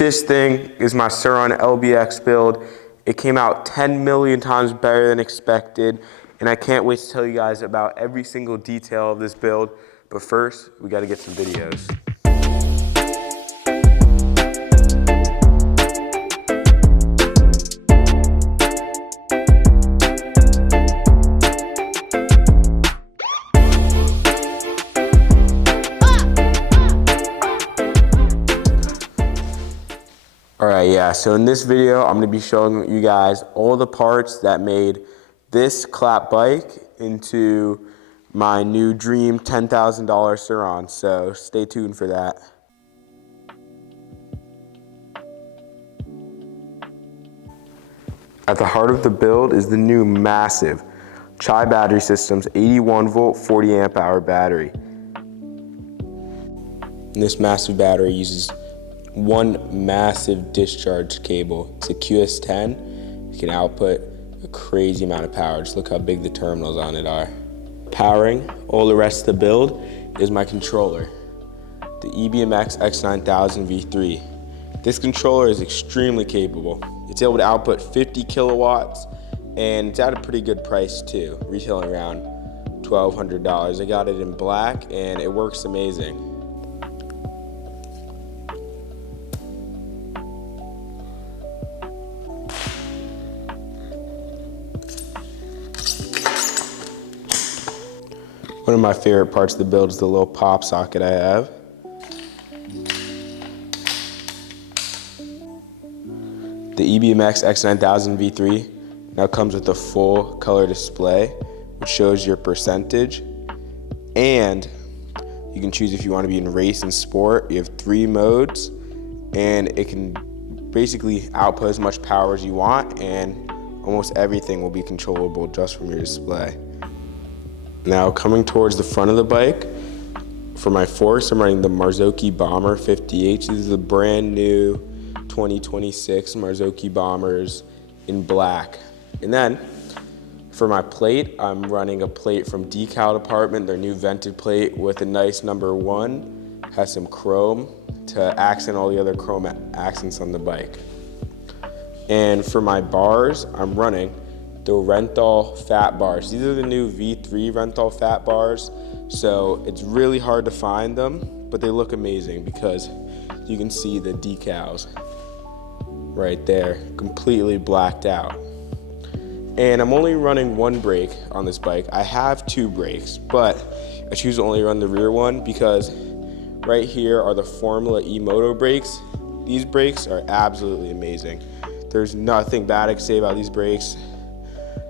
This thing is my Surron LBX build. It came out 10 million times better than expected, and I can't wait to tell you guys about every single detail of this build. But first, we gotta get some videos. Alright, yeah, so in this video, I'm going to be showing you guys all the parts that made this clap bike into my new dream $10,000 Surron, so stay tuned for that. At the heart of the build is the new massive Chai Battery Systems 81 volt 40 amp hour battery. And this massive battery uses one massive discharge cable. It's a QS10. You can output a crazy amount of power. Just look how big the terminals on it are. Powering all the rest of the build is my controller, the EBMX X9000 V3. This controller is extremely capable. It's able to output 50 kilowatts, and it's at a pretty good price too, retailing around $1,200. I got it in black, and it works amazing. One of my favorite parts of the build is the little pop socket I have. The EBMX X9000 V3 now comes with a full color display, which shows your percentage. And you can choose if you want to be in race and sport. You have 3 modes, and it can basically output as much power as you want, and almost everything will be controllable just from your display. Now coming towards the front of the bike, for my forks, I'm running the Marzocchi Bomber 50H. These are the brand new 2026 Marzocchi Bombers in black. And then for my plate, I'm running a plate from Decal Department, their new vented plate with a nice number 1, has some chrome to accent all the other chrome accents on the bike. And for my bars, I'm running the Renthal fat bars. These are the new V3 Renthal fat bars, so it's really hard to find them, but they look amazing because you can see the decals right there, completely blacked out. And I'm only running 1 brake on this bike. I have 2 brakes, but I choose to only run the rear one because right here are the Formula E Moto brakes. These brakes are absolutely amazing. There's nothing bad I can say about these brakes.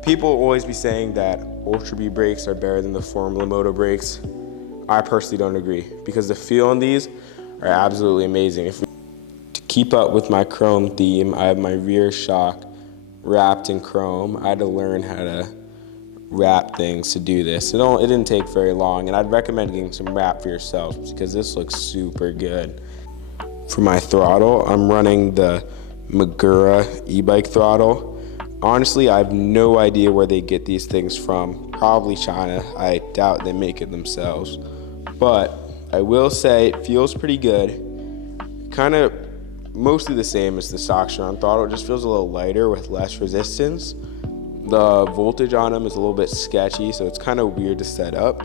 People will always be saying that Ultra B brakes are better than the Formula Moto brakes. I personally don't agree because the feel on these are absolutely amazing. To keep up with my chrome theme, I have my rear shock wrapped in chrome. I had to learn how to wrap things to do this. It didn't take very long, and I'd recommend getting some wrap for yourselves because this looks super good. For my throttle, I'm running the Magura e-bike throttle. Honestly, I have no idea where they get these things from. Probably China. I doubt they make it themselves. But I will say it feels pretty good. Kind of mostly the same as the stock Surron throttle. It just feels a little lighter with less resistance. The voltage on them is a little bit sketchy, so it's kind of weird to set up.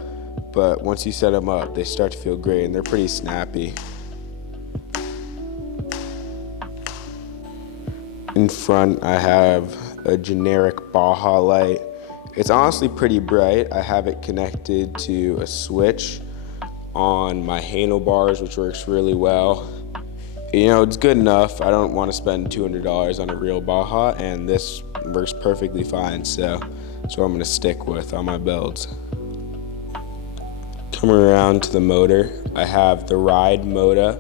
But once you set them up, they start to feel great, and they're pretty snappy. In front, I have a generic Baja light. It's honestly pretty bright. I have it connected to a switch on my handlebars, which works really well. You know, it's good enough. I don't want to spend $200 on a real Baja, and this works perfectly fine, so that's what I'm going to stick with on my builds. Coming around to the motor, I have the Ride motor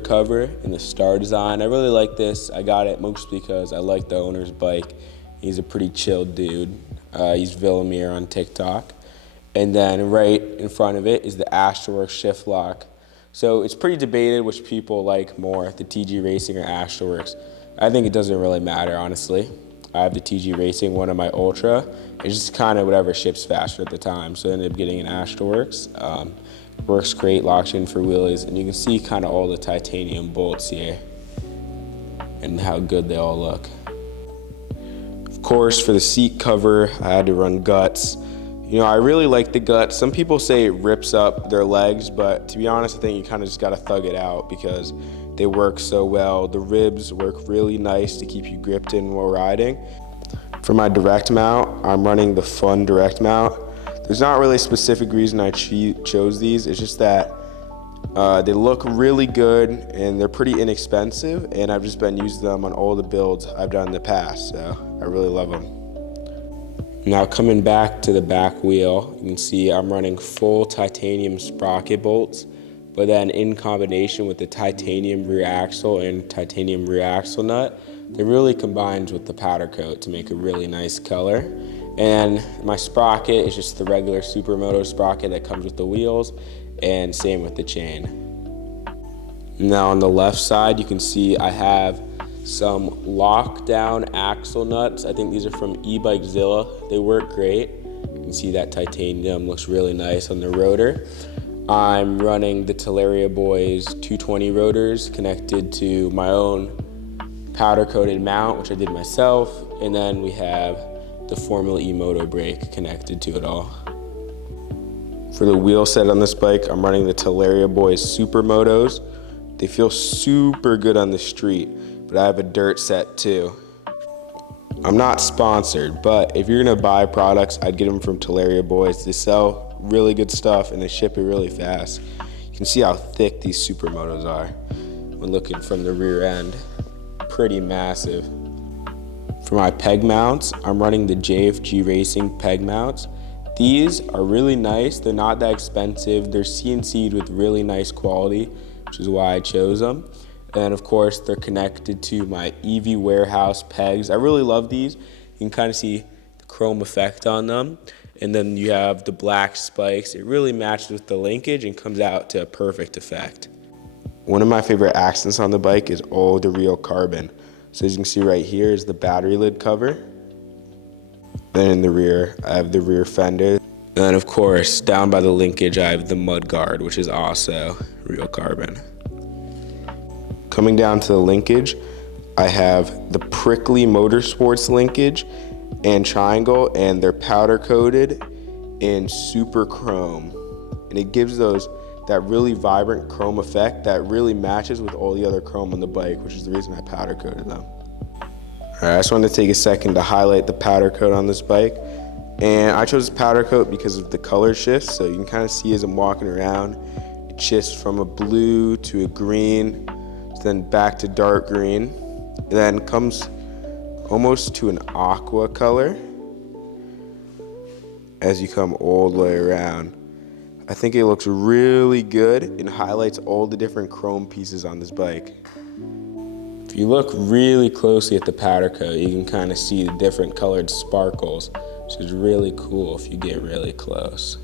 cover in the Star design. I really like this. I got it mostly because I like the owner's bike. He's a pretty chill dude. He's Villamir on TikTok. And then right in front of it is the Astroworks shift lock. So it's pretty debated which people like more, the TG Racing or Astroworks. I think it doesn't really matter, honestly. I have the TG Racing, one of my Ultra. It's just kind of whatever ships faster at the time. So I ended up getting an Astroworks. Works great, locks in for wheelies, and you can see kind of all the titanium bolts here. and how good they all look. Of course, for the seat cover, I had to run guts. You know, I really like the guts. Some people say it rips up their legs, but to be honest, I think you kind of just gotta thug it out because they work so well. The ribs work really nice to keep you gripped in while riding. For my direct mount, I'm running the Fun direct mount. There's not really a specific reason I chose these. It's just that they look really good and they're pretty inexpensive, and I've just been using them on all the builds I've done in the past, so I really love them. Now coming back to the back wheel, you can see I'm running full titanium sprocket bolts, but then in combination with the titanium rear axle and titanium rear axle nut, they really combines with the powder coat to make a really nice color. And my sprocket is just the regular Supermoto sprocket that comes with the wheels, and same with the chain. Now on the left side, you can see I have some lockdown axle nuts. I think these are from eBikeZilla. They work great. You can see that titanium looks really nice on the rotor. I'm running the Teleria Boys 220 rotors connected to my own powder coated mount, which I did myself. And then we have the Formula E Moto brake connected to it all. For the wheel set on this bike, I'm running the Teleria Boys Supermotos. They feel super good on the street, but I have a dirt set too. I'm not sponsored, but if you're gonna buy products, I'd get them from Teleria Boys. They sell really good stuff and they ship it really fast. You can see how thick these Supermotos are when looking from the rear end. Pretty massive. For my peg mounts, I'm running the JFG Racing peg mounts. These are really nice. They're not that expensive. They're CNC'd with really nice quality, which is why I chose them. And of course, they're connected to my EV Warehouse pegs. I really love these. You can kind of see the chrome effect on them. And then you have the black spikes. It really matches with the linkage and comes out to a perfect effect. One of my favorite accents on the bike is all the real carbon. So as you can see right here is the battery lid cover. Then in the rear, I have the rear fender. And then of course, down by the linkage, I have the mud guard, which is also real carbon. Coming down to the linkage, I have the Prickly Motorsports linkage and triangle, and they're powder coated in super chrome. And it gives that really vibrant chrome effect that really matches with all the other chrome on the bike, which is the reason I powder coated them. All right, I just wanted to take a second to highlight the powder coat on this bike. And I chose this powder coat because of the color shift. So you can kind of see as I'm walking around, it shifts from a blue to a green, then back to dark green, and then comes almost to an aqua color as you come all the way around. I think it looks really good and highlights all the different chrome pieces on this bike. If you look really closely at the powder coat, you can kind of see the different colored sparkles, which is really cool if you get really close.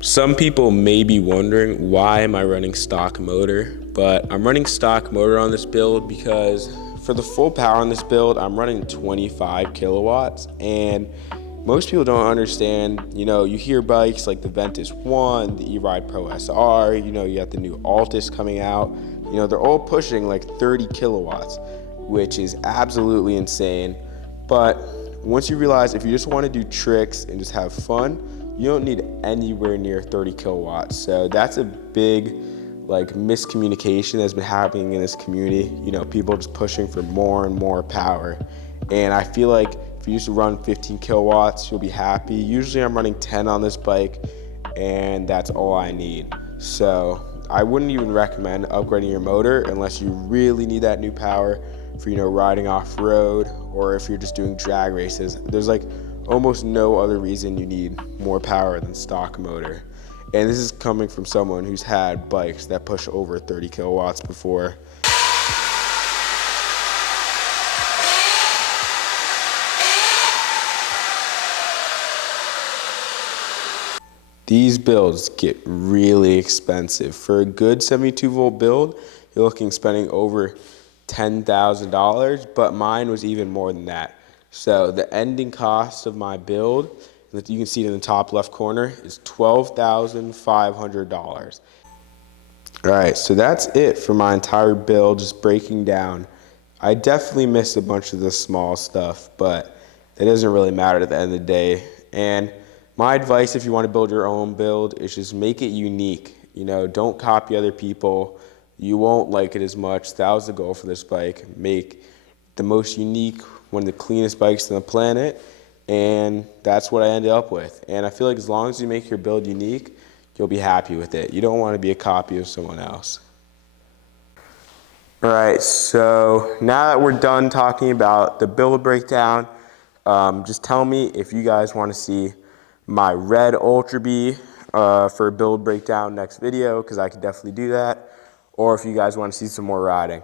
Some people may be wondering, why am I running stock motor? But I'm running stock motor on this build because for the full power on this build, I'm running 25 kilowatts. And most people don't understand, you hear bikes like the Ventus 1, the E-Ride Pro SR, you got the new Altis coming out. They're all pushing like 30 kilowatts, which is absolutely insane. But once you realize if you just want to do tricks and just have fun, you don't need anywhere near 30 kilowatts. So that's a big miscommunication that's been happening in this community. People just pushing for more and more power. And I feel like if you just run 15 kilowatts, you'll be happy. Usually I'm running 10 on this bike, and that's all I need. So I wouldn't even recommend upgrading your motor unless you really need that new power for, riding off-road, or if you're just doing drag races. There's almost no other reason you need more power than stock motor. And this is coming from someone who's had bikes that push over 30 kilowatts before. These builds get really expensive. For a good 72 volt build, you're looking spending over $10,000, but mine was even more than that. So the ending cost of my build, that you can see it in the top left corner, is $12,500. All right, so that's it for my entire build, just breaking down. I definitely missed a bunch of the small stuff, but it doesn't really matter at the end of the day. And my advice, if you want to build your own build, is just make it unique. You know, don't copy other people. You won't like it as much. That was the goal for this bike. Make the most unique, one of the cleanest bikes on the planet, and that's what I ended up with. And I feel like as long as you make your build unique, you'll be happy with it. You don't want to be a copy of someone else. All right, so now that we're done talking about the build breakdown, just tell me if you guys want to see my red Ultra B for a build breakdown next video, because I could definitely do that, or if you guys want to see some more riding.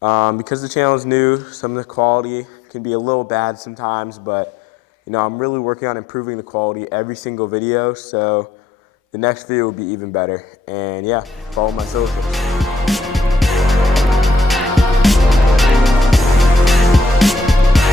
Because the channel is new, some of the quality can be a little bad sometimes, but you know, I'm really working on improving the quality every single video, so the next video will be even better. And yeah, follow my socials.